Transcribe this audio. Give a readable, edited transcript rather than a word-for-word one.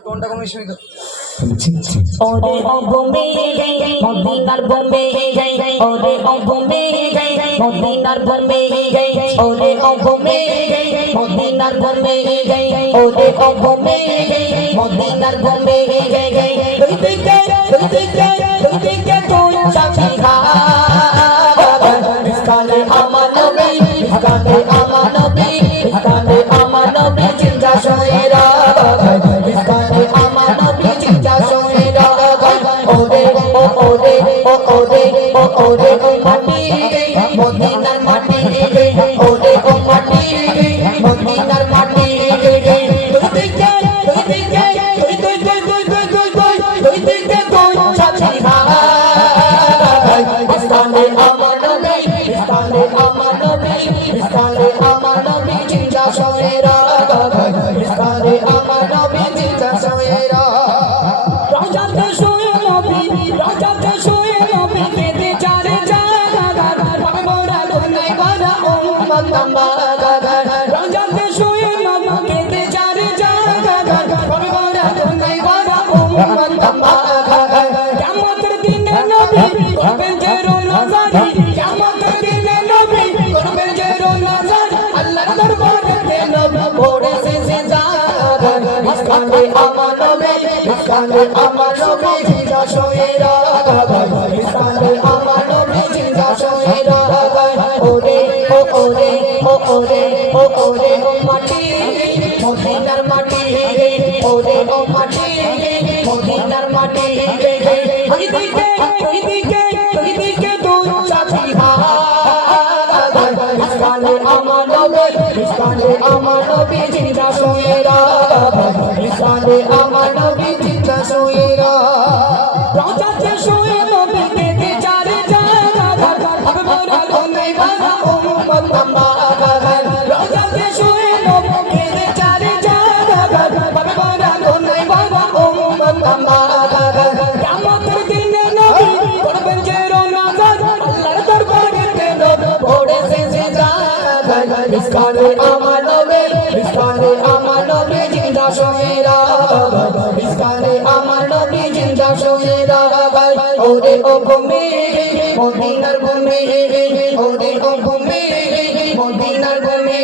কোনটা কোন বিষয় ওরে ও বোম্বে যাই মদিনার বোম্বে যাই ওরে ও বোম্বে যাই মদিনার বোম্বে যাই ওরে ও বোম্বে যাই মদিনার বোম্বে যাই ওরে ও বোম্বে যাই মদিনার বোম্বে যাই তুই তুই সাথী খা ইসকানে আমার নবী ইসকানে আমার নবী ইসকানে আমার নবী জিন্দা শোয়েরা ইসকানে আমার নবী জিন্দা শোয়েরা ওরে ও ওরে ও ওরে ও ওরে ও মাটি মদিনার মাটি ওরে ও মাটি মদিনার মাটি ইসকানে আমার নবী ইসকানে আমার নবী ইসকানে আমার নবী জিন্দা শোয়েরা ইসকানে আমার নবী জিন্দা শোয়েরা রাজাতে শোয়ে নবী রাজাতে শোয়ে নবী কেঁদে চারে জাগা পাবে মোরা গুনাই করা উম্মত আমাগা রাজাতে শোয়ে নবী কেঁদে চারে জাগা পাবে মোরা গুনাই করা উম্মত আমাগা কিয়ামতের দিনে নবী করবেন যে রোনাজারি কিয়ামতের দিনে নবী করবেন যে রোনাজারি আল্লাহর দরবারে নবী পড়েছে সিজদার ইসকানে আমার নবী ইসকানে আমার নবী জিন্দা শোয়েরা ইসকানে আমার নবী জিন্দা শোয়েরা ওরে ও ওরে ও ওরে ও ওরে ও মাটি মদিনার মাটি ওরে ও মাটি মদিনার মাটি ওইদিকে ওইদিকে ওইদিকে তুই সাথী খা ইসকানে আমার নবী ইসকানে আমার নবী জিন্দা শোয়েরা ইসকানে আমার নবী জিন্দা শোয়েরা রাজাতে শোয়ে নবী কেঁদে চারে জাগা হবে মোরা গুনাই করা উম্মত আমাগা রাজাতে শোয়ে নবী কেঁদে চারে জাগা হবে মোরা গুনাই করা উম্মত আমাগা কিয়ামতের দিনে নবী করবেন যে রোনাজাত আল্লাহর দরবারে নবী পড়েছে সিজদা ইসকানে আমার নবী ইসকানে আমার নবী জিন্দা শোয়েরা ইসকানে আমার নবী জিন্দা শোয়েরা ওরে ও ভূমি মদিনার ভূমি ওরে ও ভূমি মদিনার ভূমি